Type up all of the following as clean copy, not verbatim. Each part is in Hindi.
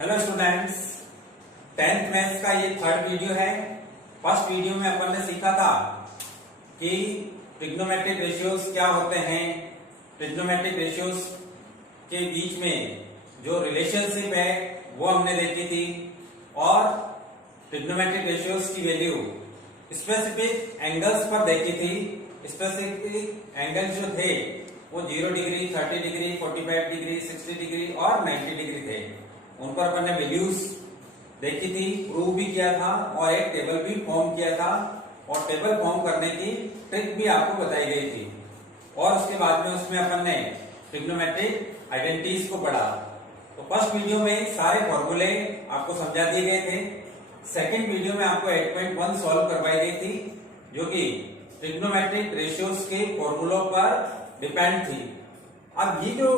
हेलो स्टूडेंट्स, 10th मैथ्स का ये थर्ड वीडियो है। फर्स्ट वीडियो में अपन ने सीखा था कि ट्रिग्नोमेट्रिक रेशियोज क्या होते हैं, ट्रिग्नोमेट्रिक रेशियोज के बीच में जो रिलेशनशिप है वो हमने देखी थी, और ट्रिग्नोमेट्रिक रेशियोज की वैल्यू स्पेसिफिक एंगल्स पर देखी थी। स्पेसिफिक एंगल्स जो थे वो 0 डिग्री, 30 डिग्री, 45 डिग्री, 60 डिग्री और 90 डिग्री थे। उन पर अपन ने वैल्यूज देखी थी, प्रूव भी किया था और एक टेबल भी फॉर्म किया था, और टेबल फॉर्म करने की ट्रिक भी आपको बताई गई थी। और उसके बाद में उसमें अपन ने ट्रिग्नोमेट्रिक आइडेंटिटीज को पढ़ा। तो फर्स्ट वीडियो में सारे फॉर्मूले आपको समझा दिए गए थे। सेकंड वीडियो में आपको 8.1 सॉल्व करवाई गई थी, जो कि ट्रिग्नोमेट्रिक रेशियोज के फॉर्मूलों पर डिपेंड थी। अब ये जो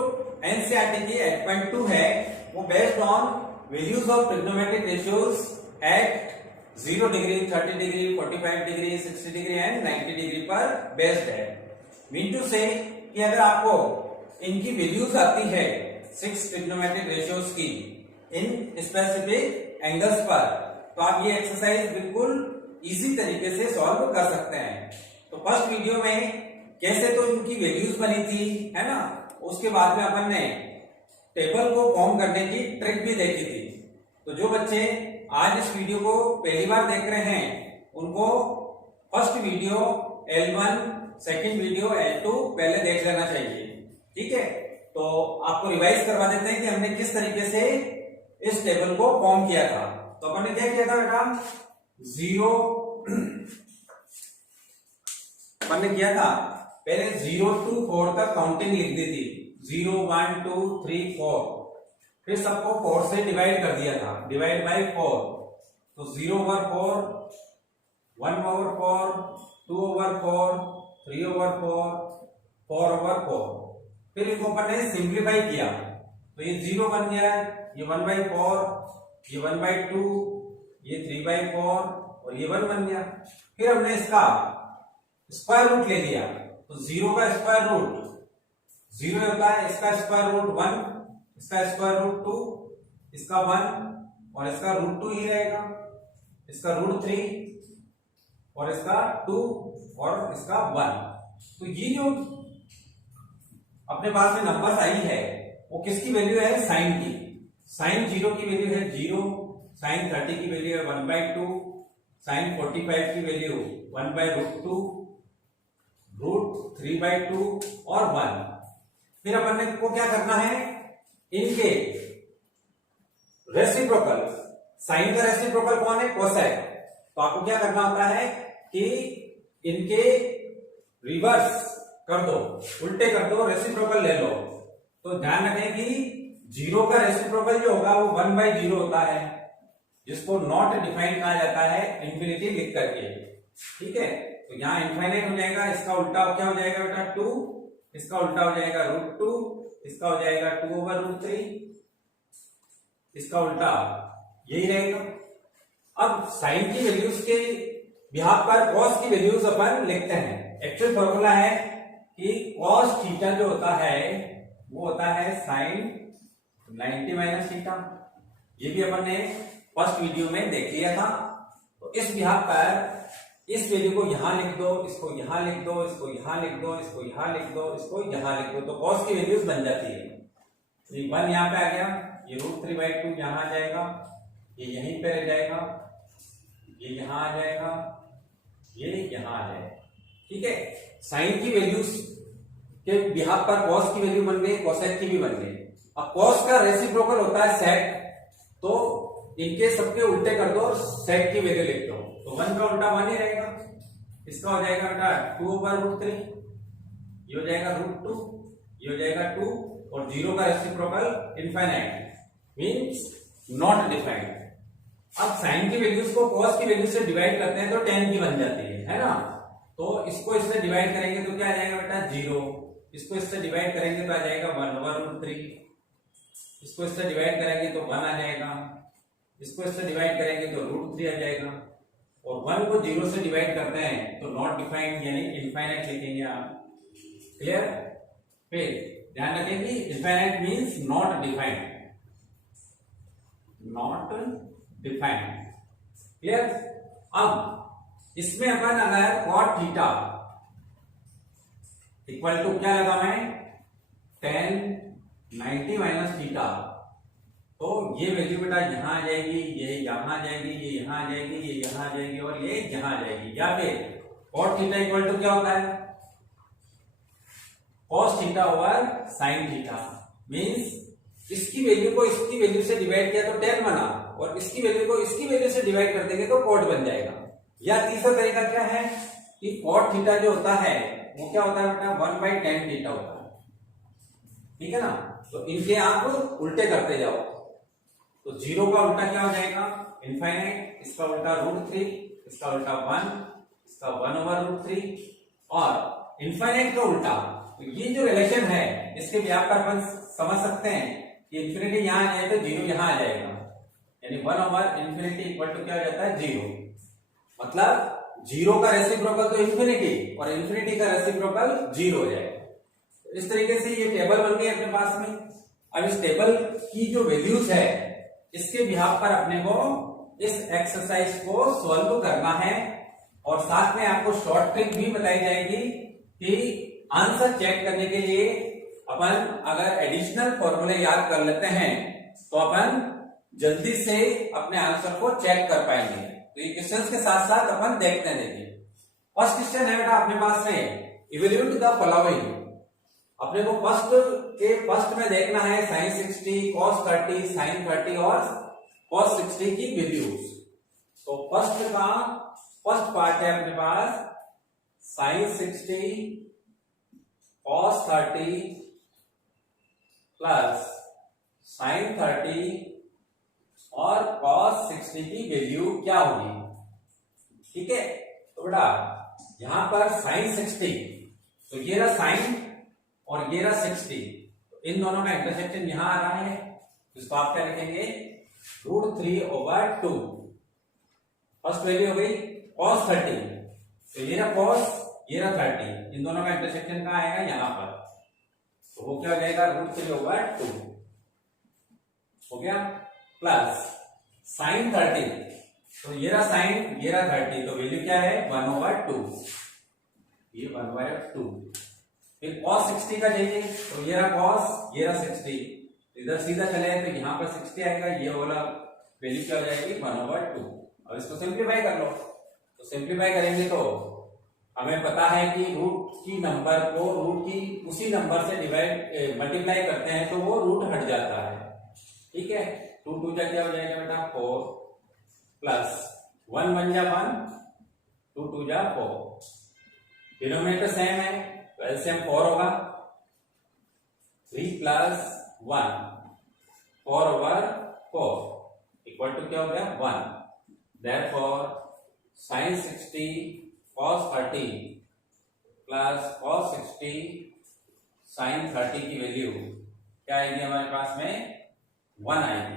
एनसीईआरटी की 8.2 है वो based on values of trigonometric ratios at 0 degree, 30 degree, 45 degree, 60 degree and 90 degree पर बेस्ड है। मीन टू से कि अगर आपको इनकी वैल्यूज आती है 6 ट्रिग्नोमेट्रिक रेशियोज की इन स्पेसिफिक एंगल्स पर, तो आप ये एक्सरसाइज बिल्कुल इजी तरीके से सॉल्व कर सकते हैं। तो फर्स्ट वीडियो में कैसे तो इनकी वैल्यूज बनी थी, है ना, उसके बाद में अपन ने टेबल को फॉर्म करने की ट्रिक भी देखी थी। तो जो बच्चे आज इस वीडियो को पहली बार देख रहे हैं उनको first video L1, second video L2 पहले देख लेना चाहिए, ठीक है। तो आपको रिवाइज करवा देते हैं कि हमने किस तरीके से इस टेबल को फॉर्म किया था। तो अपन ने क्या किया था बेटा, 0 अपन ने किया था पहले 0 to 4 तक काउंटिंग लिख दी थी, 0 1 2 3 4, फिर सबको 4 से डिवाइड कर दिया था, डिवाइड बाय 4। तो 0 over 4, 1 over 4, 2 over 4, 3 over 4, 4 over 4। फिर इनको अपन ने सिंप्लीफाई किया, तो ये 0 बन गया, ये 1/4, ये 1/2, ये 3/4 और ये 1 बन गया। फिर हमने इसका स्क्वायर रूट ले लिया, तो 0 का स्क्वायर रूट 0 होता है, इसका स्क्वायर रूट 1, इसका स्क्वायर रूट 2, इसका 1 और इसका रूट 2 ही रहेगा, इसका रूट 3 और इसका 2 और इसका 1। तो ये जो अपने पास में नंबर्स आई है वो किसकी वैल्यू है, साइन की। साइन 0 की वैल्यू है 0, साइन 30 की वैल्यू है 1/2, साइन 45 की वैल्यू 1/√2, रूट 3/2 और 1। फिर अपन को क्या करना है, इनके रेसिप्रोकल, साइन का रेसिप्रोकल कौन है, कोसेक। तो आपको क्या करना होता है कि इनके रिवर्स कर दो, उल्टे कर दो, रेसिप्रोकल ले लो। तो ध्यान रखें कि 0 का रेसिप्रोकल जो होगा वो 1/0 होता है, जिसको नॉट डिफाइंड कहा जाता है इंफिनिटी लिख करके, ठीक है। तो यहाँ इनफाइनाइट हो जाएगा, इसका उल्टा क्या हो जाएगा बेटा 2, इसका उल्टा हो जाएगा √2, इसका हो जाएगा 2/√3, इसका उल्टा यही रहेगा। अब साइन की वैल्यूज के बिहाफ पर कॉस की वैल्यूज अपन लिखते हैं। एक्चुअल फॉर्मूला है कि कॉस थीटा जो होता है वो होता है साइन 90 - थीटा। ये भी अपन ने फर्स्ट वीडियो में देख लिया था। तो इस बिहाफ पर इस वैल्यू को यहां लिख दो, इसको यहां लिख दो, इसको यहां लिख दो, इसको यहां लिख दो, इसको यहां लिख दो, तो कॉस की वैल्यूज बन जाती है। ये 1 यहां पे आ गया, ये √3/2 यहां आ जाएगा, ये यहीं पे रह जाएगा, ये यहां आ जाएगा, ये यहां आ जाएगा, ठीक है। साइन की वैल्यूज के बिहाफ पर कॉस की वैल्यू बन गई, कोसेक की भी बन गई। अब कॉस का रेसिप्रोकल होता है सेक, तो इनके सबके उल्टे कर दो और सेक की वैल्यू लिख दो, तो 1 का उल्टा 1 ही रहेगा। इसका हो जाएगा बेटा 2/√3, ये हो जाएगा √2, ये हो जाएगा 2 और 0 का reciprocal infinite means not defined. अब साइन की वैल्यूज को कॉस की वैल्यू से डिवाइड करते हैं तो tan की बन जाती है ना। तो इसको इससे डिवाइड करेंगे तो क्या आ जाएगा बेटा 0, इसको इससे डिवाइड करेंगे तो आ जाएगा 1/√3, इसको इससे डिवाइड करेंगे तो 1 आ जाएगा, इसको इससे डिवाइड करेंगे तो √3 आ जाएगा, और 1 को 0 से डिवाइड करते हैं तो नॉट डिफाइंड यानी इनफाइनाइट लिखेंगे आप। क्लियर। फिर ध्यान रखें कि infinite means not defined. Not defined. Clear. अब इसमें अपन अगर cot थीटा इक्वल टू क्या लगा मैं tan 90 माइनस थीटा, तो ये वैल्यू बेटा यहां आ जाएगी, ये यहां आ जाएगी, ये यहां आ जाएगी, ये यहां आ जाएगी और ये यहां आ जाएगी। या फिर cot थीटा इक्वल टू क्या होता है cos theta over sin theta. Means इसकी वैल्यू को इसकी वैल्यू से डिवाइड किया तो tan बना, और इसकी वैल्यू को इसकी वैल्यू से डिवाइड कर देंगे तो cot बन जाएगा। या तीसरा तरीका क्या है कि cot थीटा जो होता है वो क्या होता है बेटा 1/tan थीटा होता है। ठीक है ना। तो इनके आप उल्टे करते जाओ, तो जीरो का उल्टा क्या हो जाएगा इनफाइनाइट, इसका उल्टा √3, इसका उल्टा 1, इसका 1/√3 और इनफाइनाइट का उल्टा। तो ये जो रिलेशन है इसके व्याप पर अपन समझ सकते हैं कि इंफिनिटी यहां आ जाए तो जीरो यहां आ जाएगा, यानी 1/∞ इक्वल टू क्या हो जाता है जीरो। मतलब जीरो का रेसिप्रोकल तो इंफिनिटी और इंफिनिटी का रेसिप्रोकल जीरो हो जाएगा। इस तरीके से ये टेबल बन गई अपने पास में। अब इस टेबल की जो वैल्यूज है इसके बिहाफ पर अपने को इस एक्सरसाइज को सॉल्व करना है, और साथ में आपको शॉर्ट ट्रिक भी बताई जाएगी कि आंसर चेक करने के लिए अपन अगर एडिशनल फॉर्मूले याद कर लेते हैं तो अपन जल्दी से अपने आंसर को चेक कर पाएंगे। तो ये क्वेश्चंस के साथ साथ अपन देखते हैं। देखिए फर्स्ट क्वेश्चन है बेटा अपने पास में इवैल्यूएट द फॉलोइंग। अपने को फर्स्ट में देखना है sin 60, cos 30, sin 30 और cos 60 की वैल्यूज। तो फर्स्ट पार्ट है अपने पास sin 60 cos 30 प्लस sin 30 और cos 60 की वैल्यू क्या होगी। ठीक है। तो बेटा यहां पर sin 60, तो ये रहा sin और ये रहा 60, तो इन दोनों का इंटरसेक्शन यहां आ रहा है, इसको आप क्या लिखेंगे √3/2। फर्स्ट वैल्यू हो गई cos 30, तो ये रहा cos, ये रहा 30, इन दोनों का इंटरसेक्शन कहां आएगा यहां पर, तो वो क्या हो जाएगा √3/2 हो गया। प्लस sin 30, तो ये रहा sin, ये रहा 30, तो वैल्यू क्या है 1/2, ये 1/2। फिर cos 60 का चाहिए, तो ये रहा cos, ये रहा 60, इधर सीधा चले तो यहाँ पर 60 आएगा, ये वाला वैल्यू क्या हो जाएगी 1/2। अब इसको सिंप्लीफाई कर लो, तो सिंप्लीफाई करेंगे तो हमें पता है कि रूट की नंबर को रूट की उसी नंबर से डिवाइड मल्टीप्लाई करते हैं तो वो रूट हट जाता है। ठीक है। 2 2 जा क्या हो जाएगा बेटा 4 प्लस 1 1 जा 1, 2 2 जा 4, डिनोमिनेटर सेम है तो एलसीएम 4 होगा, 3 प्लस 1 4/4 इक्वल टू क्या हो गया 1। Therefore sin 60 cos 30 plus cos 60 sin 30 की वैल्यू क्या आएगी हमारे पास में 1 आएगी।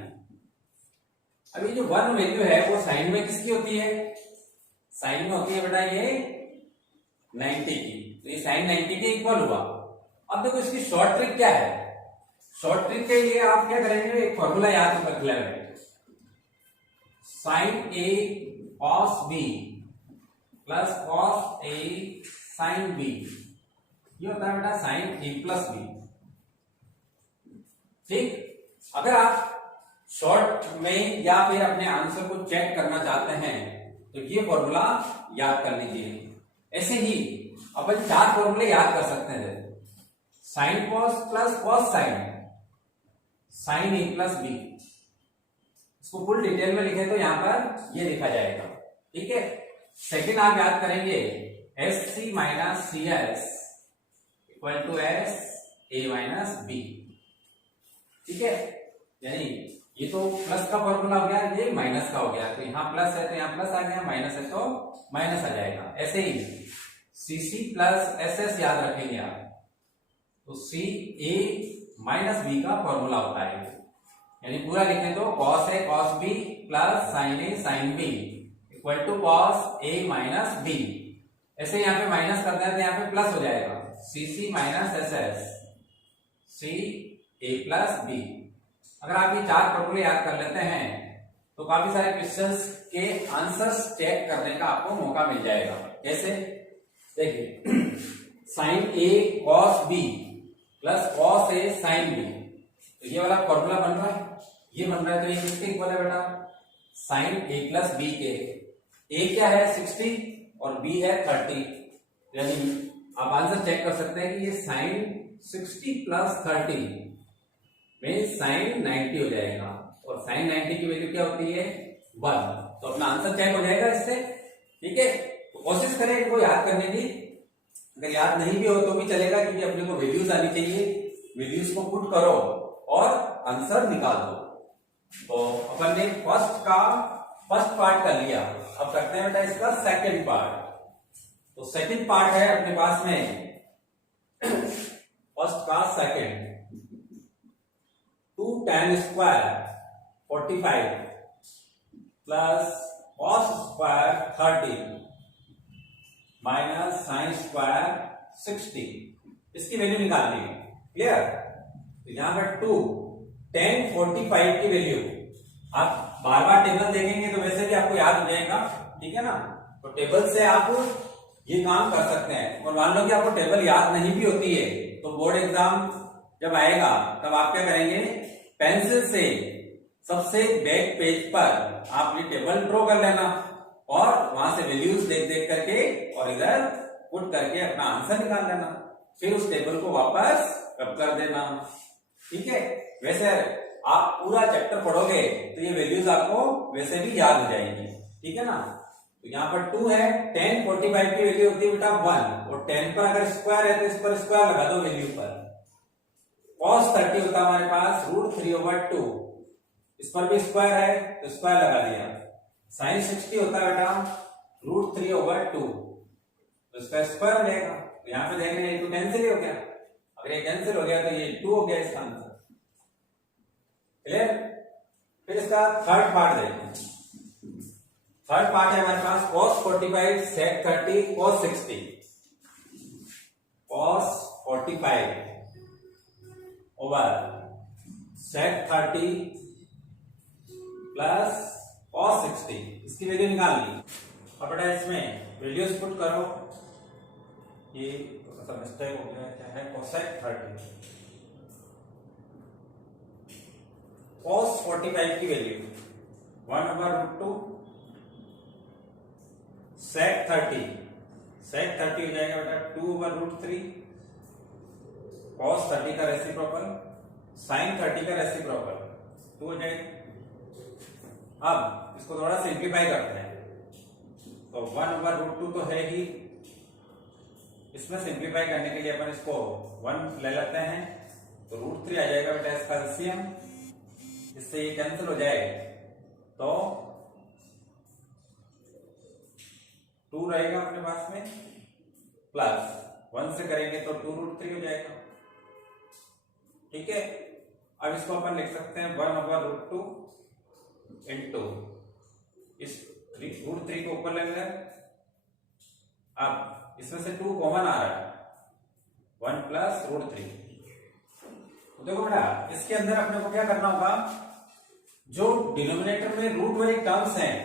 अब ये जो 1 वैल्यू है वो साइन में किसकी होती है, साइन में होती है बेटा ये 90 की, तो ये साइन 90 के इक्वल हुआ। अब देखो इसकी शॉर्ट ट्रिक क्या है, शॉर्ट ट्रिक के लिए आप क्या करेंगे एक फॉर्मूला याद रख लेंगे, sin A cos B plus cos A sin B, ये होता है बेटा sin A प्लस B। ठीक। अगर आप शॉर्ट में या फिर अपने आंसर को चेक करना चाहते हैं तो ये फॉर्मूला याद कर लीजिए। ऐसे ही अपन 4 फॉर्मूले याद कर सकते हैं, sin cos plus cos sin A plus B। इसको फुल डिटेल में लिखे तो यहां पर ये लिखा जाएगा। ठीक है। सेकंड आप याद करेंगे SC minus CS equal to SA minus B। ठीक है। यानी ये तो प्लस का फॉर्मूला हो गया, ये माइनस का हो गया, तो यहाँ प्लस है तो यहाँ प्लस आ गया, माइनस है तो माइनस आ जाएगा। ऐसे ही CC प्लस SS याद रखेंगे आप, तो CA माइनस B का फॉर्मूला होता है, यानी पूरा लिखें तो cos A cos B plus sin A sin B equal to cos A minus B। ऐसे यहाँ पे माइनस करते हैं तो यहाँ पे प्लस हो जाएगा, CC minus SS C A plus B। अगर आप ये 4 फॉर्मूले याद कर लेते हैं तो काफी सारे क्वेश्चंस के आंसर्स चेक करने का आपको मौका मिल जाएगा। कैसे? देखिए sign A cos B plus cos A sine B, तो ये वाला फॉर्मूला बन रहा है, ये बन रहा है, तो ये किसके इक्वल है बेटा? साइन ए प्लस बी के। ए क्या है 60 और बी है 30, यानी आप आंसर चेक कर सकते हैं कि ये साइन 60 प्लस 30 में साइन 90 हो जाएगा, और साइन 90 की वैल्यू क्या होती है 1, तो अपना आंसर चेक हो जाएगा इससे। ठीक है, तो कोशिश करें इनको याद करने की, अगर याद नहीं भी हो तो भी चलेगा, क्योंकि अपने को वैल्यूज आनी चाहिए, वैल्यूज को पुट करो और आंसर निकाल दो। तो अपन ने फर्स्ट पार्ट कर लिया, अब करते हैं बेटा इसका सेकंड पार्ट। तो सेकंड पार्ट है अपने पास में फर्स्ट का second, 2 tan square 45 plus cos square 30 minus sine square 60, इसकी वैल्यू निकालनी है। क्लियर? तो यहां पर 2 tan 45 की वैल्यू आप बार बार टेबल देखेंगे तो वैसे भी आपको याद हो जाएगा। ठीक है ना, तो टेबल से आप ये काम कर सकते हैं। और मान लो कि आपको टेबल याद नहीं भी होती है, तो बोर्ड एग्जाम जब आएगा तब आप क्या करेंगे, पेंसिल से सबसे बैक पेज पर आप ये टेबल ड्रॉ कर लेना और वहां से वैल्यूज देख देख करके और इधर पुट करके अपना आंसर निकाल लेना, फिर उस टेबल को वापस रब कर देना। ठीक है, वैसे आप पूरा चैप्टर पढ़ोगे तो ये वैल्यूज आपको वैसे भी याद हो जाएंगी। ठीक है ना, तो यहाँ पर 2 है, tan 45 की वैल्यू होती है बेटा 1, और 10 पर अगर स्क्वायर है तो इस पर स्क्वायर लगा दो वैल्यू पर। cos 30 होता है हमारे पास √3/2, इस पर भी स्क्वायर है तो स्क्वायर लगा दिया। sin 60 होता है बेटा √3/2, तो इसका स्क्वायर हो जाएगा। तो यहाँ पे देखेंगे ये 2 कैंसिल हो गया, अगर ये कैंसिल हो गया तो ये 2 हो गया इसका आंसर। क्लियर? फिर इसका थर्ड पार्ट देखें। थर्ड पार्ट है हमारे पास cos 45 sec 30 cos 60, cos 45 over sec 30 plus cos 60, इसकी वैल्यू निकालनी। अब बेटा इसमें वैल्यूज पुट करो, ये थोड़ा सा मिस्टेक हो गया, क्या है cosec 30 cos 45 की वैल्यू 1/√2 sec 30 हो जाएगा बेटा 2/√3 cos 30 का रेसिप्रोकल sin 30 का रेसिप्रोकल 2 हो जाएगा। अब इसको थोड़ा सिंप्लीफाई करते हैं, तो 1/√2 तो है ही, इसमें सिंप्लीफाई करने के लिए अपन इसको 1 ले लेते हैं, तो √3 आ जाएगा बेटा इसका एलसीएम, इससे ये कैंसिल हो जाए तो 2 रहेगा अपने पास में, प्लस 1 से करेंगे तो 2√3 हो जाएगा। ठीक है, अब इसको अपन लिख सकते हैं 1/√2 इंटू इस √3 को ऊपर लेंगे, अब इसमें से 2 कॉमन आ रहा है, 1 प्लस √3। तो देखो बेटा इसके अंदर अपने को क्या करना होगा, जो डिनोमिनेटर में रूट वाली टर्म्स हैं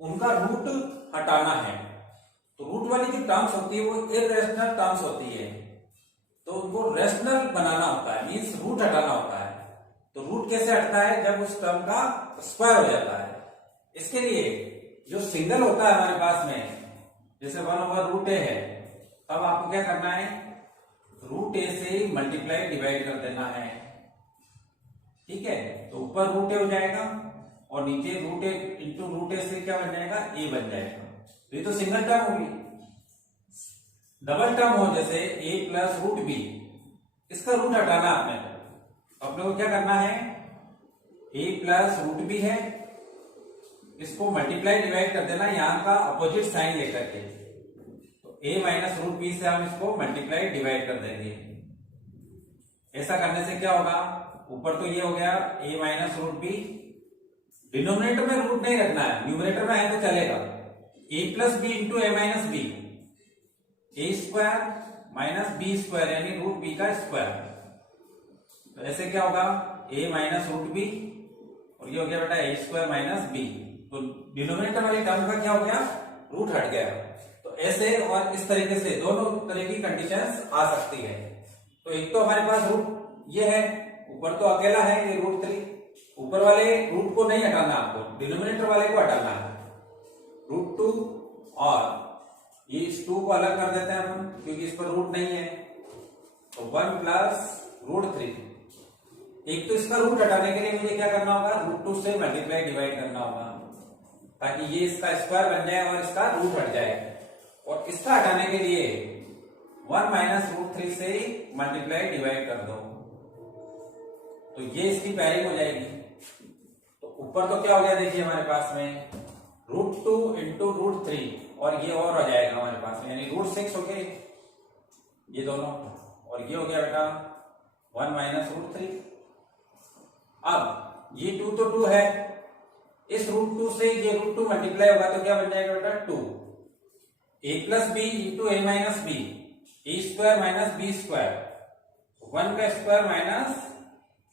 उनका रूट हटाना है। तो रूट वाली जो टर्म्स होती है वो इरेशनल टर्म्स होती है, तो उनको रेशनल बनाना होता है, मींस रूट हटाना होता है। तो रूट कैसे हटता है, जब उस टर्म का स्क्वायर हो जाता है। इसके लिए जो सिंगल होता है हमारे पास में, जैसे 1/√a है, तब आपको क्या करना है, √a से मल्टीप्लाई डिवाइड कर देना है। ठीक है, तो ऊपर √a हो जाएगा और नीचे √a इंटू √a से क्या बन जाएगा, a बन जाएगा। तो ये तो सिंगल टर्म होगी। डबल टर्म हो जैसे a प्लस √b, इसका रूट हटाना आपने, तो अपने को क्या करना है, a प्लस √b है, इसको मल्टीप्लाई डिवाइड कर देना यहां का अपोजिट साइन लेकर के, तो a माइनस √b से हम इसको मल्टीप्लाई डिवाइड कर देंगे। ऐसा करने से क्या होगा, ऊपर तो ये हो गया a माइनस √b, डिनोमिनेटर में रूट नहीं रखना है, न्यूमरेटर में आए तो चलेगा, a plus B into a minus B, a square minus B square यानी √b का स्क्वायर। तो ऐसे क्या होगा, a माइनस √b और ये हो गया बेटा ए स्क्वायर माइनस बी। तो डिनोमिनेटर वाली टर्म का क्या हो गया, रूट हट गया। तो ऐसे और इस तरीके से दोनों तरह की कंडीशंस आ सकती है। तो एक तो हमारे पास रूट ये है, ऊपर तो अकेला है ये रूट 3, ऊपर वाले रूट को नहीं हटाना आपको, डिनोमिनेटर वाले को हटाना है, रूट 2, और ये इस 2 को अलग कर देते हैं हम क्योंकि इस पर रूट नहीं है। तो 1 प्लस रूट 3। एक तो इसका रूट हटाने के लिए मुझे क्या करना होगा, रूट 2 से मल्टीप्लाई डिवाइड करना होगा ताकि ये इसका स्क्वायर बन जाए और इसका रूट हट जाए। और इसका हटाने के लिए 1 माइनस रूट 3 से मल्टीप्लाई डिवाइड कर दो, तो ये इसकी पैरिंग हो जाएगी। तो ऊपर तो क्या हो गया देखिए हमारे पास में रूट 2 इंटू रूट 3, और ये और हो जाएगा हमारे पास में, यानी रूट 6 हो गए ये दोनों, और ये हो गया बेटा 1 माइनस रूट 3। अब ये 2 तो 2 है, इस रूट 2 से ये रूट 2 मल्टीप्लाई होगा तो क्या बन जाएगा बेटा 2, ए प्लस बी इंटू ए माइनस बी, ए स्क्वायर माइनस बी स्क्वायर, 1 का स्क्वायर माइनस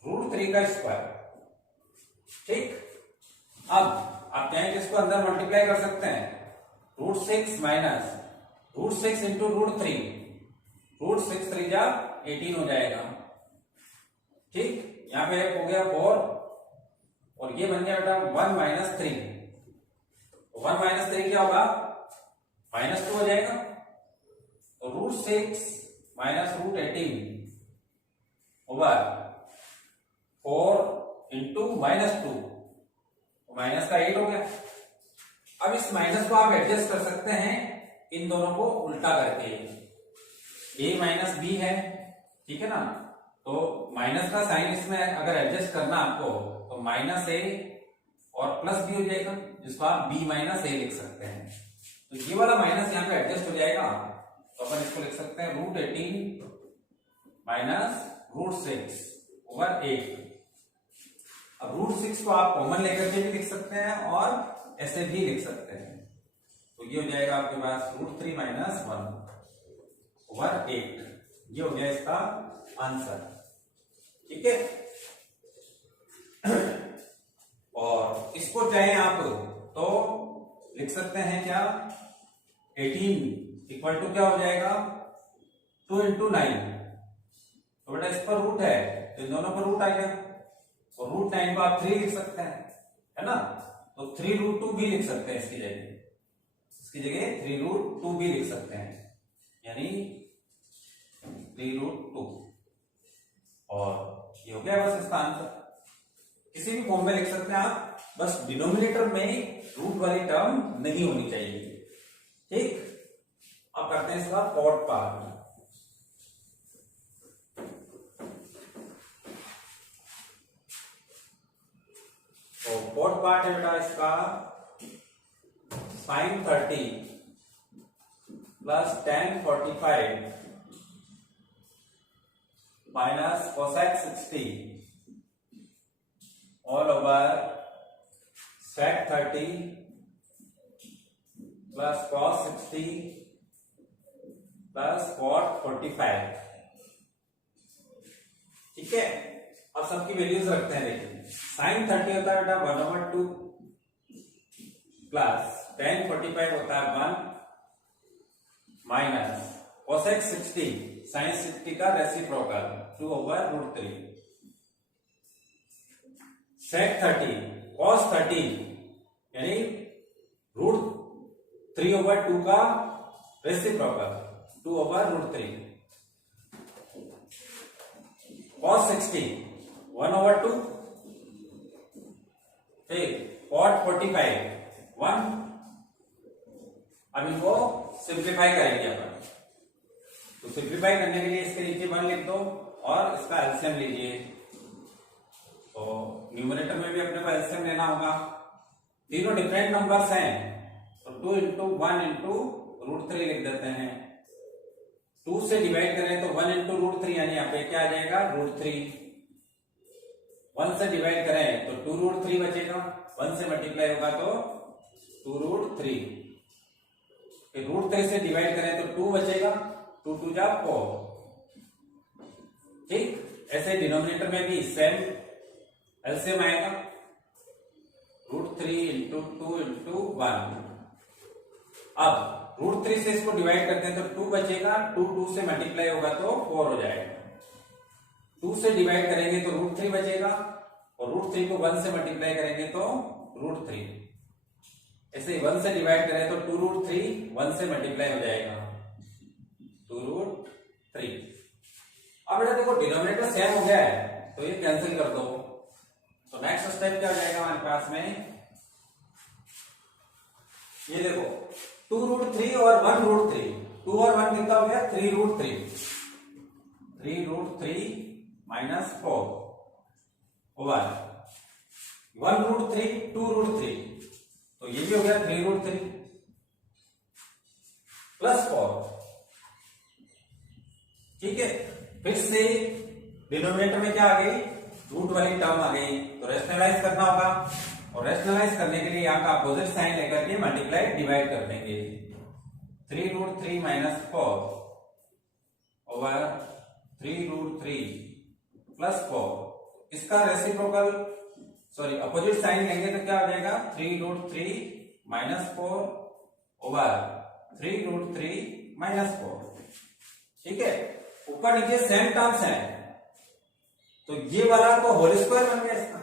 रूट 3 का स्क्वायर। ठीक, अब आप चाहें तो इसको अंदर मल्टीप्लाई कर सकते हैं, root 6 minus root 6 into root 3, root 6 3 जा 18 हो जाएगा। ठीक, यहां पे हो गया 4, और ये बन गया बेटा 1 माइनस 3। 1 माइनस 3 क्या होगा, -2 हो जाएगा। तो root 6 minus root 18 over 4 into -2, minus का 8 हो गया। अब इस माइनस को आप एडजस्ट कर सकते हैं इन दोनों को उल्टा करके, a माइनस बी है, ठीक है ना, तो माइनस का साइन इसमें अगर एडजस्ट करना आपको तो माइनस ए और प्लस बी हो जाएगा, जिसको आप b माइनस ए लिख सकते हैं। तो ये वाला माइनस यहाँ पे एडजस्ट हो जाएगा, तो अपन इसको लिख सकते हैं रूट 18 माइनस रूट 6 ओवर 8। अब रूट 6 को आप कॉमन लेकर के भी लिख सकते हैं और ऐसे भी लिख सकते हैं। तो ये हो जाएगा आपके पास रूट 3 माइनस 1 ओवर 8। ये हो गया इसका आंसर। ठीक है, और इसको चाहे आप तो लिख सकते हैं क्या, 18 इक्वल टू क्या हो जाएगा 2 इंटू 9। तो बेटा इस पर रूट है तो इन दोनों पर रूट आ गया, और रूट 9 को आप 3 लिख सकते हैं, है ना। तो 3 रूट 2 भी लिख सकते हैं इसकी जगह 3 रूट 2 भी लिख सकते हैं, यानी 3 रूट 2, और ये हो गया बस इसका आंसर। किसी भी फॉर्म में लिख सकते हैं आप, बस डिनोमिनेटर में रूट वाली टर्म नहीं होनी चाहिए। ठीक, अब करते हैं इसका फोर्थ पार्ट। तो फोर्थ पार्ट है बेटा इसका sin 30 plus tan 45 minus cosec 60 all over sec 30 plus cos 60 plus cot 45। ठीक है, अब सबकी वैल्यूज रखते हैं। देखिए sin 30 होता है बेटा 1/2 प्लस tan 45 होता है 1 माइनस cosec 60 sin 60 का रेसिप्रोकल 2/√3, sec 30 cos 30 यानी √3/2 का रेसिप्रोकल 2/√3, cos 60 1/2, cot 45 1। अब इनको सिंप्लीफाई करेंगे अपन, तो सिंप्लीफाई करने के लिए इसके नीचे 1 लिख दो और इसका एलसीएम लीजिए। तो न्यूमरेटर में भी अपने को एलसीएम लेना होगा, तीनों डिफरेंट नंबर्स हैं, तो 2 इंटू 1 इंटू √3 लिख देते हैं। 2 से डिवाइड करें तो 1 इंटू √3 यानी यहाँ पे क्या आ जाएगा √3। 1 से डिवाइड करें तो 2√3 बचेगा, 1 से मल्टीप्लाई होगा तो 2√3। फिर √3 से डिवाइड करें तो 2 बचेगा, 2 2 जा 4। ठीक, ऐसे डिनोमिनेटर में भी सेम एलसीएम आएगा। Into 2 into 1। अब √3 से इसको डिवाइड करते हैं तो 2 बचेगा, 2 से मल्टीप्लाई होगा तो 4 हो जाएगा। 2 से डिवाइड करेंगे तो √3 बचेगा, और √3 को 1 से मल्टीप्लाई करेंगे तो √3। ऐसे 1 से डिवाइड करें तो 2√3 1 से मल्टीप्लाई हो जाएगा 2√3। अब बेटा देखो डिनोमिनेटर सेम हो गया है तो ये कैंसिल कर दो। तो नेक्स्ट स्टेप क्या हो जाएगा हमारे पास में, ये देखो 2√3 और 1√3, 2 और 1 कितना हो गया 3√3, 3√3 माइनस 4 ओवर 1√3 2√3, तो ये भी हो गया 3√3 प्लस 4। ठीक है, फिर से डिनोमिनेटर में क्या आ गई, रूट वाली टर्म आ गई, तो रेशनलाइज करना होगा, और रेशनलाइज करने के लिए यहाँ का अपोजिट साइन लेकर के मल्टीप्लाई डिवाइड कर देंगे। 3√3 माइनस 4 ओवर 3√3 प्लस 4, इसका रेसिप्रोकल सॉरी अपोजिट साइन लेंगे तो क्या हो जाएगा 3√3 माइनस 4 ओवर 3√3 माइनस 4। ठीक है, ऊपर नीचे सेम टर्म्स हैं, तो ये वाला तो होल स्क्वायर बन गया इसका,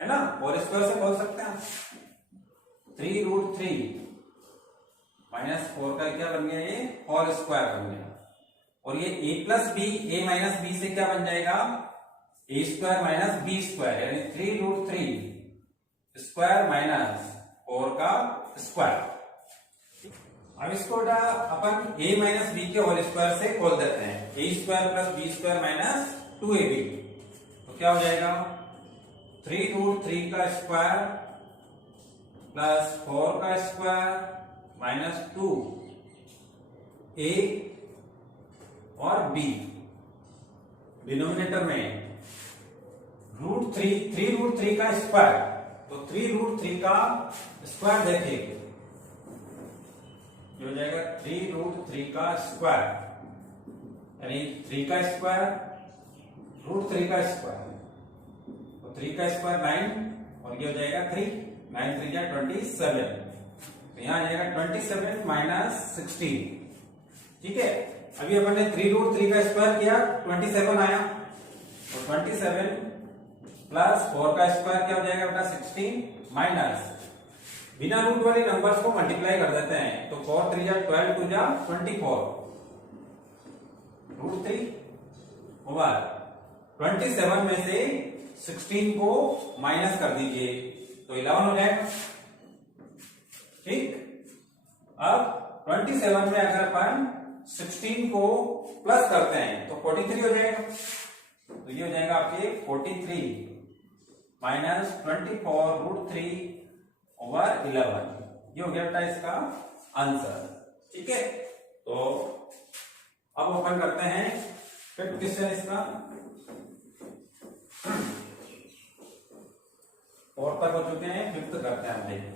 है ना, होल स्क्वायर से बोल सकते हैं 3√3 माइनस 4 का क्या बन गया, ये होल स्क्वायर बन गया। और ये a plus B, a minus B से क्या बन जाएगा a square minus B square, यानी 3√3 स्क्वायर माइनस 4 का स्क्वायर। अब इसको अपन a माइनस बी के होल स्क्वायर से खोल देते हैं, a square plus B square minus 2ab, तो क्या हो जाएगा 3√3 का स्क्वायर प्लस 4 का स्क्वायर माइनस 2a और b, डिनोमिनेटर में √3 का स्क्वायर, तो 3√3 का स्क्वायर देखिए ये हो जाएगा 3√3 का स्क्वायर, यानी 3 का स्क्वायर √3 का स्क्वायर, तो 3 का स्क्वायर 9 और ये हो जाएगा 3, 9 3 जा 27, तो यहां आ जाएगा 27 माइनस 16। ठीक है, अभी अपन ने 3√3 का स्क्वायर किया 27 आया, तो 27 प्लस 4 का स्क्वायर क्या हो जाएगा बेटा 16 माइनस, बिना रूट वाले नंबर्स को मल्टीप्लाई कर देते हैं, तो 4 3 जा 12 2 जा 24 √3 ओवर 27 में से 16 को माइनस कर दीजिए तो 11 हो जाएगा। ठीक, अब 27 में अगर अपन 16 को प्लस करते हैं तो 43 हो जाएगा, तो ये हो जाएगा आपके 43 माइनस 24√3 ओवर 11, ये हो गया बेटा इसका आंसर। ठीक है, तो अब ओपन करते हैं फिफ्थ क्वेश्चन, इसका 4 तक हो चुके हैं, फिफ्थ करते हैं हम। देखिए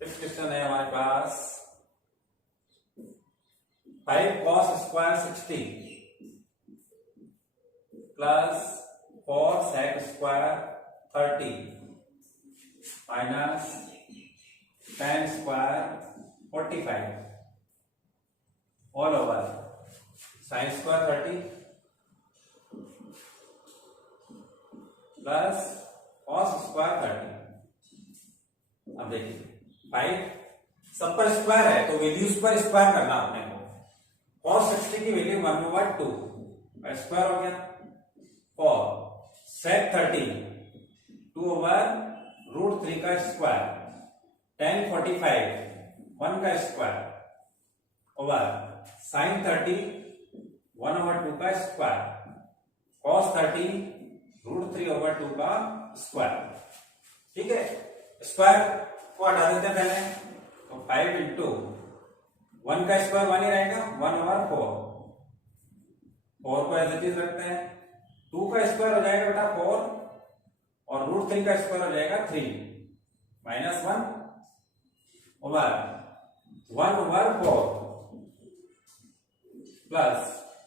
फिफ्थ क्वेश्चन है हमारे पास 5 cos square 60 plus 4 sec square 30 minus 10 square 45 all over sin square 30 plus cos square 30। अब देखिए 5 सब पर स्क्वायर है तो वैल्यूज पर स्क्वायर करना अपने को। cos 60 की वैल्यू 1/2 स्क्वायर हो गया, और sec 30 2 ओवर √3 का स्क्वायर, tan 45 1 का स्क्वायर ओवर sin 30 1/2 का स्क्वायर, cos 30 √3 ओवर 2 का स्क्वायर। ठीक है, स्क्वायर को हटा देते हैं पहले, तो 5 इंटू 1 का स्क्वायर 1 ही रहेगा 1/4, 4 को एज इट इज रखते हैं, 2 का स्क्वायर हो जाएगा बेटा 4 और √3 का स्क्वायर हो जाएगा 3 माइनस 1 ओवर 1/4 प्लस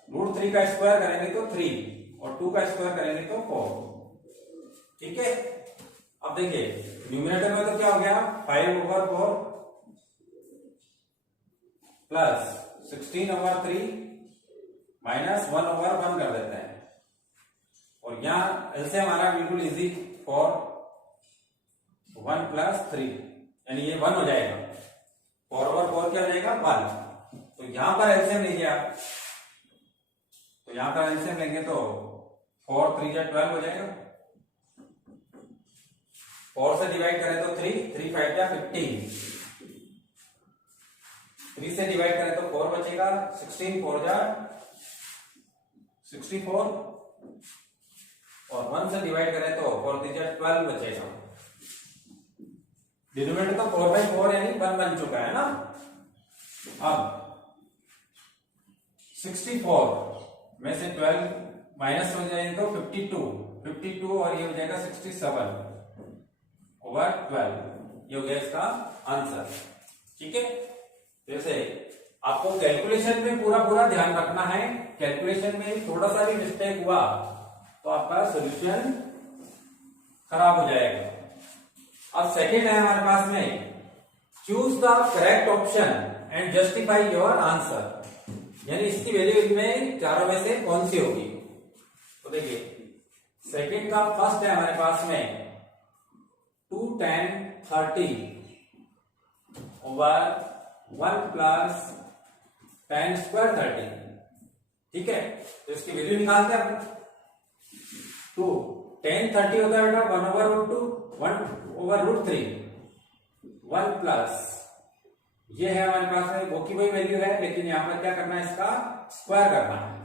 √3 का स्क्वायर करेंगे तो 3 और 2 का स्क्वायर करेंगे तो 4। ठीक है, अब देखिए न्यूमिनेटर में तो क्या हो गया 5/4 प्लस 16/3 माइनस 1/1 कर देते हैं, और यहां ऐसे हमारा बिल्कुल इजी 4 1 प्लस 3 यानी ये 1 हो जाएगा, 4/4 क्या हो जाएगा 1। तो यहां पर एलसीएम लीजिए आप, तो यहां पर एलसीएम लेंगे तो 4 3 जा 12 हो जाएगा, 4 से डिवाइड करें तो 3 3 5 जा 15, 3 से डिवाइड करें तो 4 बचेगा, 16 4 जा 64, और 1 से डिवाइड करें तो 4 3 जा 12 बचेगा। डिनोमिनेटर तो 4/4 यानी 1 बन चुका है ना। अब 64 में से 12 माइनस हो जाएंगे तो 52 और ये हो जाएगा 67/12, ये हो गया इसका आंसर। ठीक है, जैसे आपको कैलकुलेशन में पूरा ध्यान रखना है, कैलकुलेशन में थोड़ा सा भी मिस्टेक हुआ तो आपका सॉल्यूशन खराब हो जाएगा। अब सेकंड है हमारे पास में, choose the correct option and justify your answer, यानी इसकी वैल्यू इनमें चारों में से कौन सी होगी। तो देखिए सेकंड का फर्स्ट है हमारे पास में 2 tan 30 over 1 plus tan square 30। ठीक है, तो इसकी वैल्यू निकालते हैं अपन। 2 tan 30 होता है बेटा 1/√3 1 प्लस ये है हमारे पास में वो की वही वैल्यू है, लेकिन यहां पर क्या करना है, इसका स्क्वायर करना है।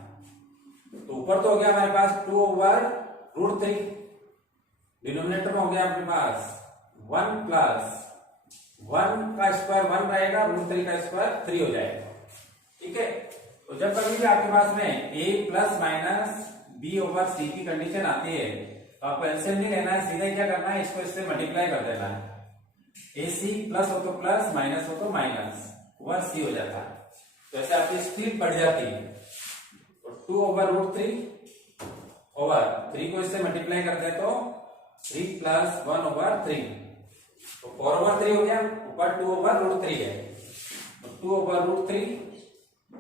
तो ऊपर तो हो गया हमारे पास 2/√3, डिनोमिनेटर में हो गया अपने पास 1 प्लस 1 का स्क्वायर 1 रहेगा, √3 का स्क्वायर 3 हो जाएगा। ठीक है, तो जब कभी भी आपके पास में a प्लस माइनस b/c की कंडीशन आती है तो आपको एलसीएम नहीं लेना है, सीधे क्या करना है, इसको इससे मल्टीप्लाई कर देना है। AC प्लस हो तो प्लस, माइनस हो तो माइनस, ओवर c हो जाता है। तो ऐसे आपकी स्पीड बढ़ जाती है। तो 2/√3 ओवर 3 को इससे मल्टीप्लाई कर दे तो 3 प्लस 1/3, तो 4/3 हो गया, ऊपर 2/√3 है, तो 2/√3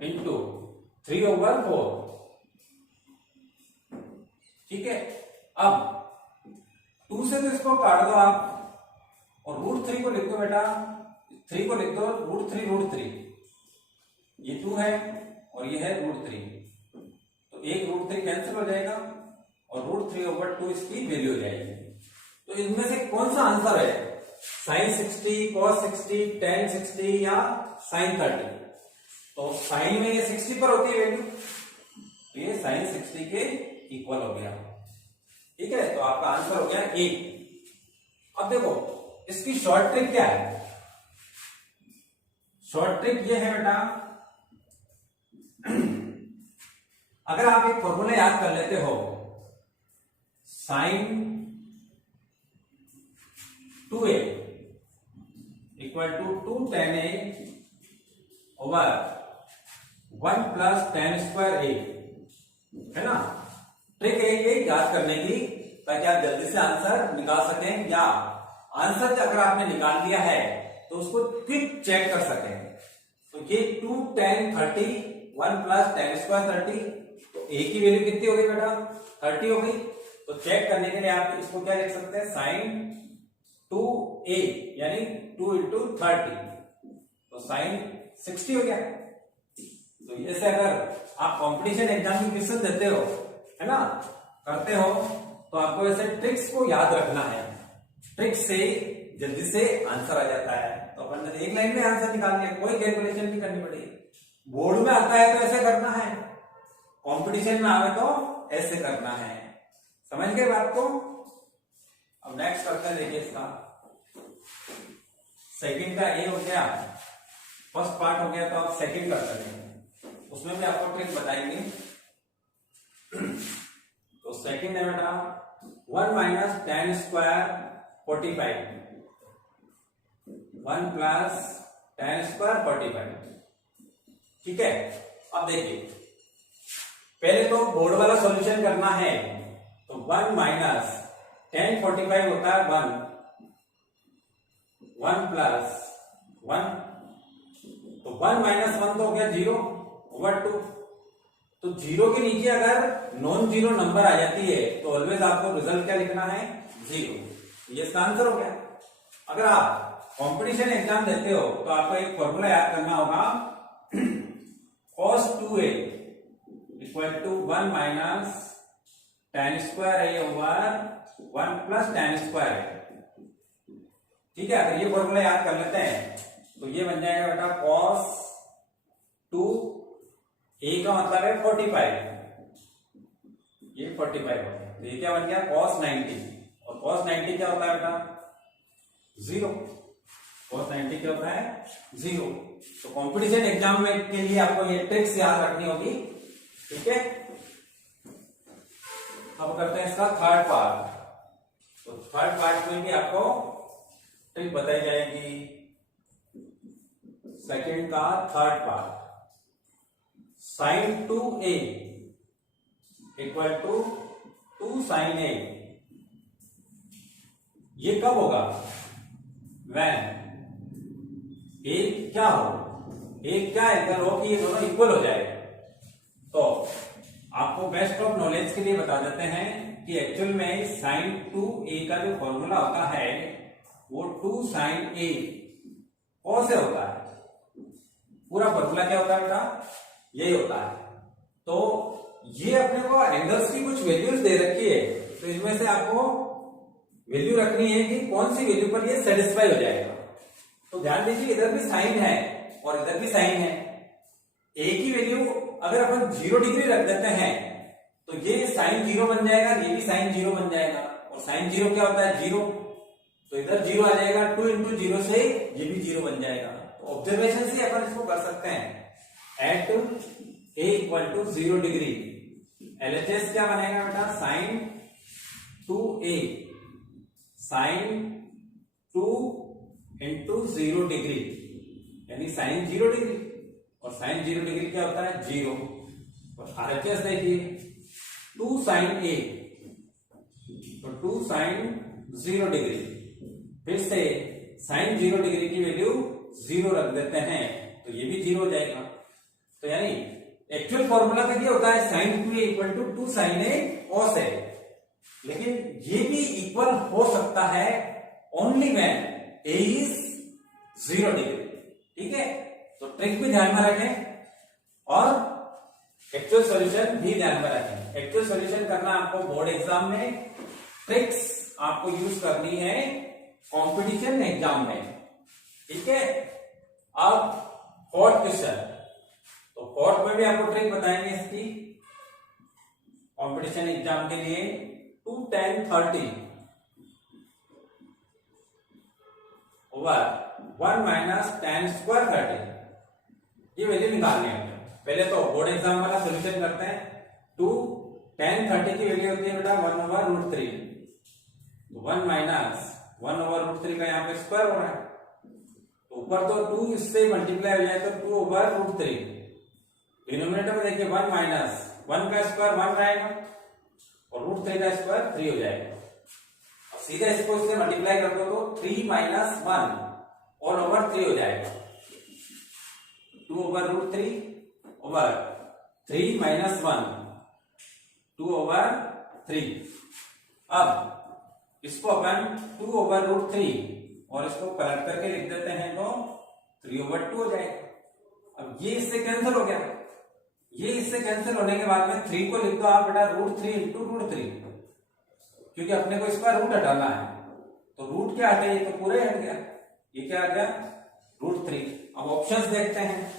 इंटू 3/4। ठीक है, अब 2 से तो इसको काट दो आप, और √3 को लिख दो बेटा, 3 को लिख दो √3, ये 2 है और ये है √3, तो एक √3 कैंसिल हो जाएगा और √3/2 इसकी वैल्यू हो जाएगी। तो इनमें से कौन सा आंसर है, sin 60, cos 60, tan 60 या sin 30? तो साइन में ये 60 पर होती है वैल्यू, तो ये sin 60 के इक्वल हो गया। ठीक है, तो आपका आंसर हो गया ए। अब देखो इसकी शॉर्ट ट्रिक क्या है, शॉर्ट ट्रिक ये है बेटा, अगर आप एक फॉर्मूला याद कर लेते हो, sin 2a equal to 2 tan a over 1 plus tan square a, है ना। ट्रिक है ये याद करने की, ताकि आप जल्दी से आंसर निकाल सकें, या आंसर अगर आपने निकाल लिया है तो उसको क्विक चेक कर सकें। तो ये 2 tan 30 1 प्लस tan स्क्वायर 30, तो a की वैल्यू कितनी हो गई बेटा, 30 हो गई। तो चेक करने के लिए आप इसको क्या लिख सकते हैं, sin 2a यानी 2 इंटू 30, तो sin 60 हो गया। तो ऐसे अगर आप कंपटीशन एग्जाम की क्वेश्चन देते हो, है ना, करते हो, तो आपको ऐसे ट्रिक्स को याद रखना है, ट्रिक से जल्दी से आंसर आ जाता है। तो अपन ने एक लाइन में आंसर निकाल लिया, कोई कैलकुलेशन नहीं करनी पड़ेगी। बोर्ड में आता है तो ऐसे करना है, कंपटीशन में आवे तो ऐसे करना है। समझ गए बात को। अब नेक्स्ट करते हैं, देखिए इसका सेकंड का ए हो गया, फर्स्ट पार्ट हो गया, तो आप सेकंड कर सकते हैं, उसमें भी आपको ट्रिक बताएंगे। तो सेकंड है बेटा 1 minus tan square 45, 1 plus tan square 45। ठीक है, अब देखिए पहले तो बोर्ड वाला सॉल्यूशन करना है, तो 1 माइनस tan 45 होता है 1, 1 प्लस 1, तो 1 माइनस 1 तो हो गया 0 ओवर 2। तो 0 के नीचे अगर नॉन जीरो नंबर आ जाती है तो ऑलवेज आपको रिजल्ट क्या लिखना है, 0। ये इसका आंसर हो गया। अगर आप कंपटीशन एग्जाम देते हो तो आपको एक फॉर्मूला याद करना होगा, cos 2a equal to 1 minus tan square a over 1 plus tan square a। ठीक है, अगर ये फॉर्मूला याद कर लेते हैं तो ये बन जाएगा बेटा cos 2a का मतलब है 45, ये 45 हो गया। तो ये क्या बन गया cos 90, और cos 90 क्या होता है बेटा 0। cos 90 क्या होता है 0। तो कंपटीशन एग्जाम में के लिए आपको ये ट्रिक्स याद रखनी होगी। ठीक है, अब करते हैं इसका थर्ड पार्ट। तो थर्ड पार्ट में भी आपको ट्रिक बताई जाएगी। सेकंड का third part, sin 2a equal to 2 sin a। ये कब होगा, when एक क्या हो, एक क्या इक्वल हो कि ये दोनों इक्वल हो जाए। तो आपको बेस्ट ऑफ नॉलेज के लिए बता देते हैं कि एक्चुअल में sin 2a का जो फॉर्मूला होता है वो 2 sin a कौन से होता है, पूरा फॉर्मूला क्या होता है बेटा, यही होता है। तो ये अपने को एंगल्स की कुछ वैल्यूज दे रखी है, तो इनमें से आपको वैल्यू रखनी है कि कौन सी वैल्यू पर ये सेटिस्फाई हो जाएगा। तो ध्यान दीजिए, इधर भी साइन है और इधर भी साइन है। ए की वैल्यू अगर अपन 0 डिग्री रख देते हैं तो ये साइन 0 बन जाएगा, ये भी साइन 0 बन जाएगा, और साइन 0 क्या होता है 0, तो इधर 0 आ जाएगा, 2 इंटू 0 से ये भी 0 बन जाएगा। तो ऑब्जर्वेशन से अपन इसको कर सकते हैं। At A equal to 0 degree LHS क्या बनेगा बेटा, sine 2a sine 2 into 0 degree, यानी साइन 0 डिग्री, और साइन 0 डिग्री क्या होता है 0। और आरएचएस देखिए 2 साइन a, तो 2 साइन 0 डिग्री, फिर से साइन 0 डिग्री की वैल्यू 0 रख देते हैं तो ये भी 0 हो जाएगा। तो यानी एक्चुअल फॉर्मूला का क्या होता है, sine 2a equal to 2 sine a cos a, लेकिन ये भी इक्वल हो सकता है only when a is 0 degree. ठीक है, तो ट्रिक भी ध्यान में रखें और एक्चुअल सॉल्यूशन भी ध्यान में रखें। एक्चुअल सॉल्यूशन करना आपको बोर्ड एग्जाम में, ट्रिक्स आपको यूज करनी है कंपटीशन एग्जाम में। ठीक है, अब फोर्थ क्वेश्चन, तो फोर्थ में भी आपको ट्रिक बताएंगे इसकी कंपटीशन एग्जाम के लिए। 2 tan 30 over 1 minus tan square 30, ये वैल्यू निकालनी है। पहले तो बोर्ड एग्जाम वाला सोल्यूशन करते हैं। 2 tan 30 की वैल्यू होती है बेटा 1 over root 3, 1 minus 1 over root 3 का यहाँ पे स्क्वायर हो रहा है, तो ऊपर तो 2 इससे मल्टीप्लाई हो जाए तो 2 ओवर रूट 3, डिनोमिनेटर में देखिए 1 माइनस 1 का स्क्वायर 1 रहेगा और रूट 3 का स्क्वायर 3 हो जाएगा। अब सीधा इसको इससे मल्टीप्लाई कर दो तो 3 माइनस 1 ऑल ओवर 3 हो जाएगा, 2 over root 3 over 3 minus 1 2 over 3। अब इसको अपन 2 ओवर रूट 3 और इसको पलट करके लिख देते हैं तो 3 ओवर 2 हो जाएगा। अब ये इससे कैंसिल हो गया, ये इससे कैंसिल होने के बाद में 3 को लिख दो आप बेटा रूट 3 इंटू रूट 3, क्योंकि अपने को इसका रूट हटाना है, तो रूट क्या हटे, ये तो पूरे हट गया, ये क्या आ गया रूट 3। अब ऑप्शंस देखते हैं,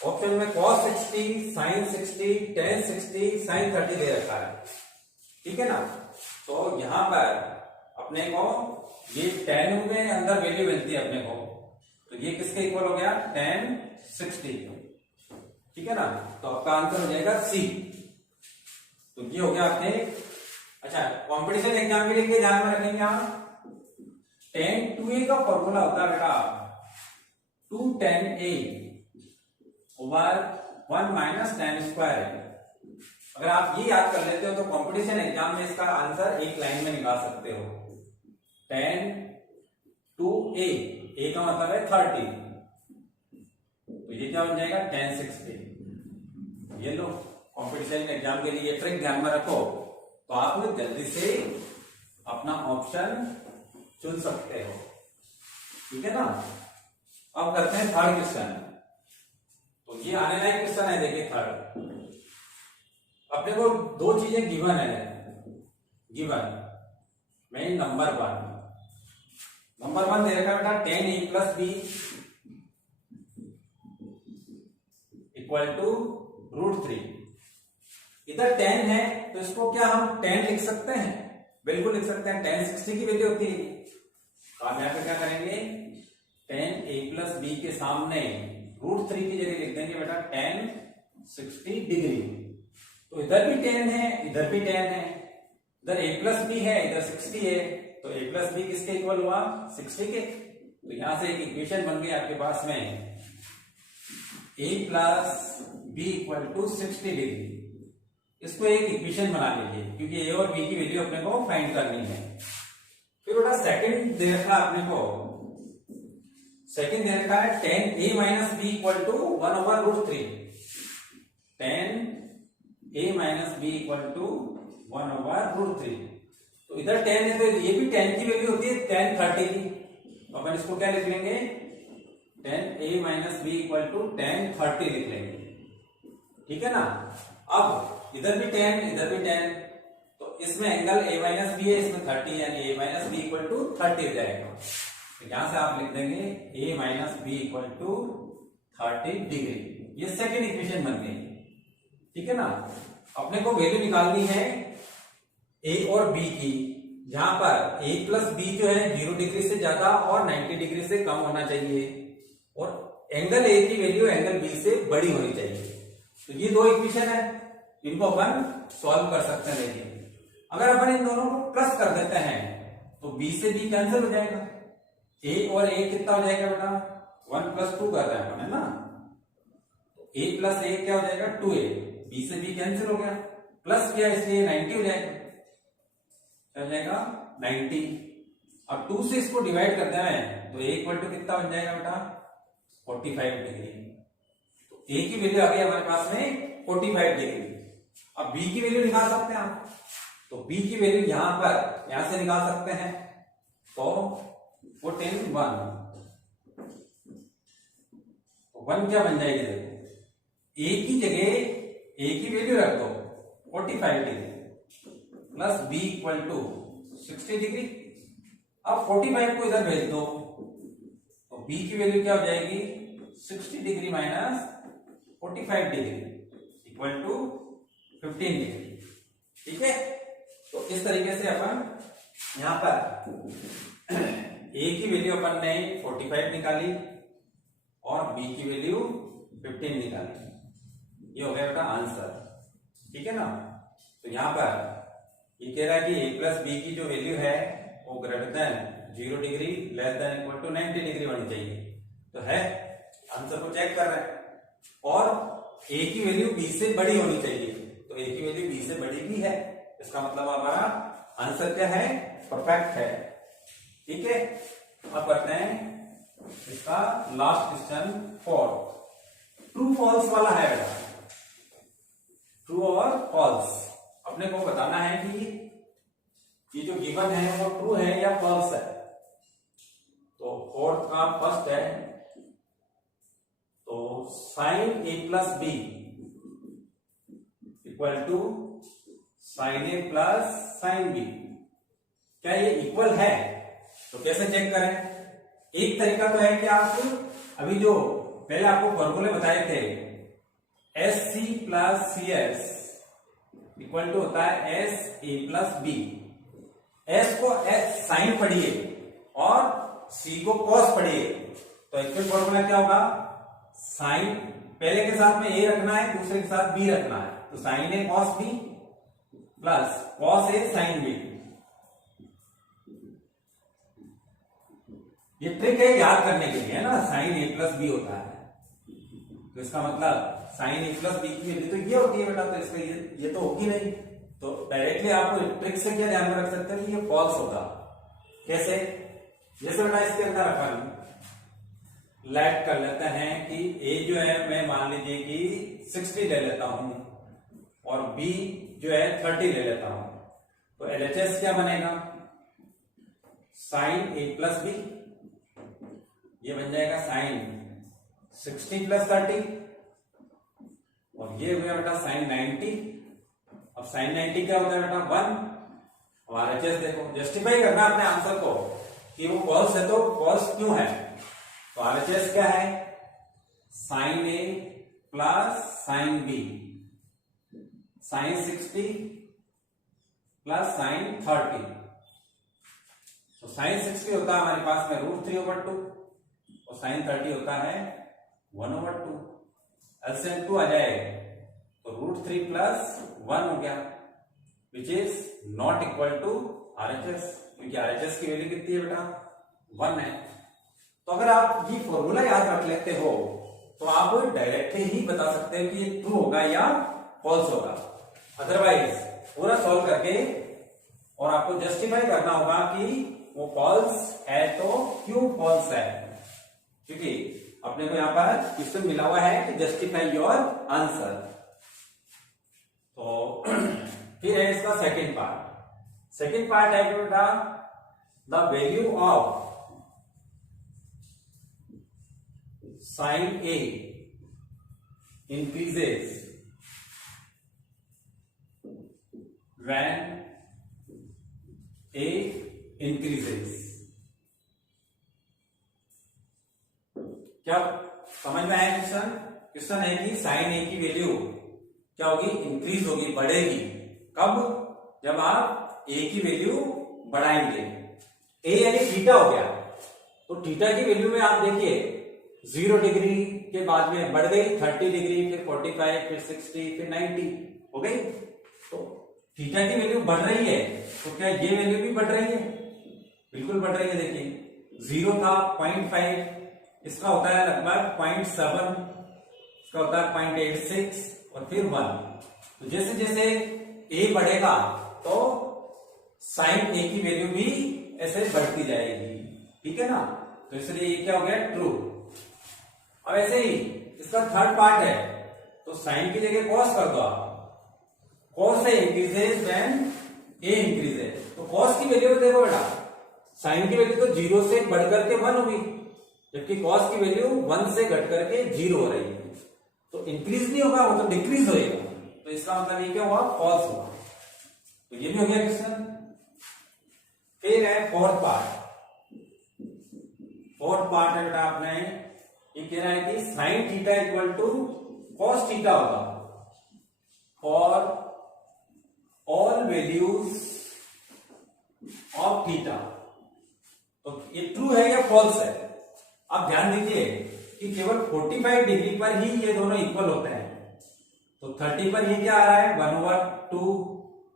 ऑप्शन में cos 60, sin 60, tan 60, sin 30 दे रखा है। ठीक है ना, तो यहां पर अपने को ये tan में अंदर वैल्यू मिलती है अपने को, तो ये किसके इक्वल हो गया tan 60। ठीक है ना, तो आपका आंसर हो जाएगा सी। तो ये हो गया आपने। अच्छा, कंपटीशन एग्जाम के लिए ध्यान में रखेंगे आप, tan 2a का फॉर्मूला होता है बेटा 2 tan a over 1 minus tan square है। अगर आप ये याद कर लेते हो तो कंपटीशन एग्जाम में इसका आंसर एक लाइन में निकाल सकते हो। tan 2a, a का मतलब है 30, तो ये क्या बन जाएगा tan 60। ये लो, कॉम्पिटिशन एग्जाम के लिए ये ट्रिक ध्यान में रखो, तो आप जल्दी से अपना ऑप्शन चुन सकते हो, ठीक है ना। अब करते हैं थर्ड क्वेश्चन। तो ये आने लायक क्वेश्चन है, देखिए थर्ड। अपने को दो चीजें गिवन है, गिवन में नंबर वन दे रखा बेटा tan a plus B equal to √3। इधर tan है तो इसको क्या हम tan लिख सकते हैं, बिल्कुल लिख सकते हैं, tan 60 की वैल्यू होती है। तो आप यहां पे क्या करेंगे, tan a प्लस बी के सामने √3 की जगह लिख देंगे बेटा tan 60 डिग्री। तो इधर भी tan है, इधर भी tan है, इधर a प्लस बी है, इधर 60 है, तो a प्लस बी किसके इक्वल हुआ 60 के। तो यहां से एक इक्वेशन बन गई आपके पास में a plus B equal to 60 degree. इसको एक इक्वेशन बना लीजिए, क्योंकि a और b की वैल्यू अपने को फाइंड करनी है। फिर बेटा सेकंड दे रखा अपने को, सेकंड दे रखा है tan a minus B equal to 1/√3। tan a minus B equal to 1/√3। तो इधर tan है तो ये भी tan की वैल्यू होती है tan 30 की, तो अपन इसको क्या लिख लेंगे, tan a minus B equal to tan 30 लिख लेंगे, ठीक है ना। अब इधर भी tan, इधर भी tan, तो इसमें एंगल a माइनस बी है, इसमें 30, यानी a minus B equal to 30 हो जाएगा। तो यहां से आप लिख देंगे a minus B equal to 30 degree. ये सेकेंड इक्वेशन बन गई, ठीक है ना। अपने को वैल्यू निकालनी है a और b की, जहां पर a प्लस बी जो है 0 डिग्री से ज्यादा और 90 डिग्री से कम होना चाहिए, और एंगल a की वैल्यू एंगल b से बड़ी होनी चाहिए। तो ये दो इक्वेशन है, इनको अपन सॉल्व कर सकते हैं। देखिए अगर अपन इन दोनों को प्लस कर देते हैं तो b से b कैंसिल हो जाएगा, a और a कितना हो जाएगा बेटा 1 + 2 कर रहे हैं अपन, है ना। तो a प्लस a क्या हो जाएगा 2a, b से b कैंसिल हो गया, प्लस किया इसलिए 90 हो जाएगा, क्या हो जाएगा 90। अब 2 से इसको डिवाइड करते हैं तो a इक्वल टू कितना बन जाएगा बेटा 45 डिग्री। तो a की वैल्यू आ गई हमारे पास में 45 डिग्री। अब b की वैल्यू निकाल सकते हैं आप, तो b की वैल्यू यहां से निकाल सकते हैं। तो 1 क्या बन जाएगी, देखो a की जगह a की वैल्यू रख दो 45 degree plus b equal to 60 degree. अब 45 को इधर भेज दो तो b की वैल्यू क्या हो जाएगी 60 degree minus 45 degree equal to 15 degree, ठीक है। तो इस तरीके से अपन यहां पर a की वैल्यू अपन ने 45 निकाली और b की वैल्यू 15 निकाली, ये हो गया बेटा आंसर, ठीक है ना। तो यहां पर ये कह रहा है कि a प्लस बी की जो वैल्यू है वो greater than 0 degree less than equal to 90 degree होनी चाहिए, तो है, आंसर को चेक कर रहे हैं। और a की वैल्यू b से बड़ी होनी चाहिए, तो a की वैल्यू b से बड़ी भी है, इसका मतलब हमारा आंसर क्या है परफेक्ट है, ठीक है। अब करते हैं इसका लास्ट क्वेश्चन 4, ट्रू फॉल्स वाला है बेटा, ट्रू और फॉल्स अपने को बताना है कि ये जो गिवन है वो ट्रू है या फॉल्स है। तो फोर्थ का फर्स्ट है, तो sin a plus B equal to sin a plus sin b, क्या ये इक्वल है? तो कैसे चेक करें? एक तरीका तो है कि आप अभी जो पहले आपको फॉर्मूले बताए थे SC plus CS equal to होता है SA प्लस बी। S को साइन पढ़िए और C को कॉस पढ़िए, तो एक्चुअल फॉर्मूला क्या होगा, साइन पहले के साथ में A रखना है, दूसरे के साथ B रखना है, तो sine A cos B plus cos A sine B। ये ट्रिक है याद करने के लिए, है ना, साइन A प्लस B होता है, तो इसका मतलब साइन A प्लस बी की वैल्यू तो ये होती है बेटा, तो इसका ये तो होगी नहीं, तो डायरेक्टली आप ट्रिक से क्या ध्यान में रख सकते हैं कि ये फॉल्स होगा। कैसे? जैसे बेटा इसके अंदर अपन लेट कर लेते हैं कि ए जो है मैं मान लीजिए कि 60 ले लेता हूं और बी जो है 30 ले लेता हूं, तो एलएचएस क्या बनेगा, साइन ए प्लस बी, ये बन जाएगा साइन 60 प्लस 30, और ये हो गया बेटा साइन 90। अब साइन 90 क्या होता है बेटा 1। और एलएचएस देखो, जस्टिफाई करना अपने आंसर को कि वो कॉस है तो कॉस क्यों है, तो आरएचएस क्या है, sine A plus sine B, sine 60 plus sine 30। तो साइन 60 होता है हमारे पास में √3/2 और साइन 30 होता है 1/2। एलसीएम 2 आ जाए तो √3 प्लस 1 हो गया, which is not equal to RHS, क्योंकि आरएचएस की वैल्यू कितनी है बेटा 1 है। तो अगर आप ये फॉर्मूला याद रख लेते हो तो आप डायरेक्टली ही बता सकते हो कि ये ट्रू होगा या फॉल्स होगा। अदरवाइज पूरा सॉल्व करके और आपको जस्टिफाई करना होगा कि वो फॉल्स है तो क्यों फॉल्स है, क्योंकि अपने को यहां पर क्वेश्चन मिला हुआ है कि जस्टिफाई योर आंसर। तो फिर है इसका सेकंड पार्ट। सेकंड पार्ट है बेटा the value of sin A increases when A increases। क्या समझ में आया क्वेश्चन? क्वेश्चन है कि sin A की वैल्यू क्या होगी, इंक्रीज होगी, बढ़ेगी। कब? जब आप A की वैल्यू बढ़ाएंगे। A यानी थीटा हो गया, तो थीटा की वैल्यू में आप देखिए 0 डिग्री के बाद में बढ़ गई 30 डिग्री, फिर 45, फिर 60, फिर 90 हो गई। तो थीटा की वैल्यू बढ़ रही है तो क्या ये वैल्यू भी बढ़ रही है? बिल्कुल बढ़ रही है। देखिए 0 था 0.5, इसका होता है लगभग 0.7, इसका होता है 0.86 और फिर 1। तो जैसे जैसे a बढ़ेगा तो साइन a की वैल्यू भी ऐसे बढ़ती जाएगी, ठीक है ना। तो इसलिए ये क्या हो गया, ट्रू। अब ऐसे ही इसका थर्ड पार्ट है, तो साइन की जगह कॉस कर दो आप। कॉस से इंक्रीजेज व्हेन ए इंक्रीजेज, तो कॉस की वैल्यू देखो बेटा, साइन की वैल्यू तो 0 से बढ़ करके 1 होगी, जबकि कॉस की वैल्यू 1 से घट करके 0 हो रही है। तो इंक्रीज नहीं होगा, वो तो डिक्रीज होएगा। तो इसका मतलब ये क्या हुआ, फॉल्स हुआ। तो ये भी हो गया क्वेश्चन। फिर है फोर्थ पार्ट। फोर्थ पार्ट है बेटा आपने ये कह रहा है कि sine theta equal to cos theta होगा for all values of theta. तो ये ट्रू है या फॉल्स है? आप ध्यान दीजिए कि केवल 45 डिग्री पर ही ये दोनों इक्वल होते हैं। तो 30 पर ये क्या आ रहा है, 1/2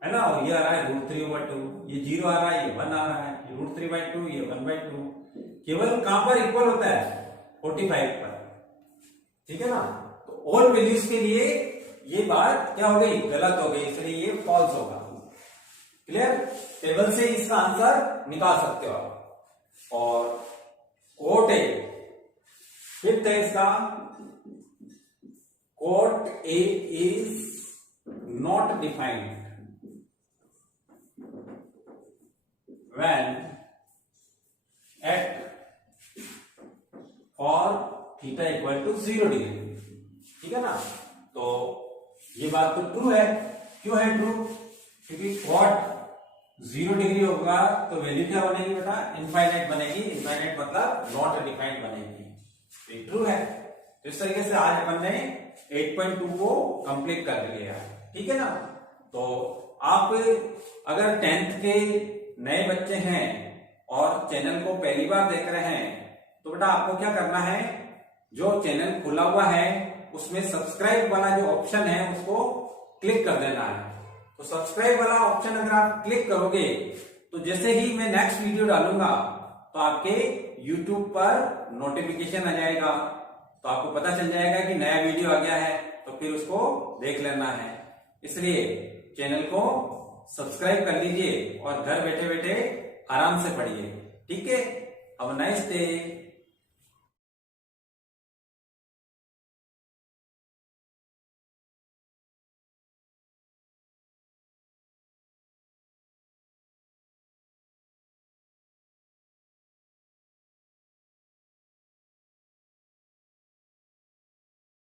है ना, और ये आ रहा है √3/2, ये 0 आ रहा है, ये 1 आ रहा है, ये √3/2, ये 1/2। केवल कहां पर इक्वल होता है, 45 पर, ठीक है ना। तो ऑल वैल्यूज के लिए ये बात क्या हो गई, गलत हो गई, इसलिए ये फॉल्स होगा। क्लियर? टेबल से इसका आंसर निकाल सकते हो आप। और कोट ए, फिफ्थ है इसका, cot A is not defined when eight और थीटा इक्वल टू 0 डिग्री, ठीक है ना। तो ये बात तो ट्रू है। क्यों है ट्रू? क्योंकि कॉट 0 डिग्री होगा तो वैल्यू क्या बनेगी बेटा, इनफाइनाइट बनेगी। इनफाइनाइट मतलब नॉट डिफाइंड बनेगी, ये ट्रू है। तो इस तरीके से आज अपन ने 8.2 को कंप्लीट कर लिया, ठीक है ना। तो आप अगर 10th के नए बच्चे हैं और चैनल को पहली बार देख रहे हैं तो बेटा आपको क्या करना है, जो चैनल खुला हुआ है उसमें सब्सक्राइब वाला जो ऑप्शन है उसको क्लिक कर देना है। तो सब्सक्राइब वाला ऑप्शन अगर आप क्लिक करोगे तो जैसे ही मैं नेक्स्ट वीडियो डालूंगा तो आपके YouTube पर नोटिफिकेशन आ जाएगा, तो आपको पता चल जाएगा कि नया वीडियो आ गया है, तो फिर उसको देख लेना है। इसलिए चैनल को सब्सक्राइब कर लीजिए और घर बैठे बैठे आराम से पढ़िए, ठीक है। Have a nice day.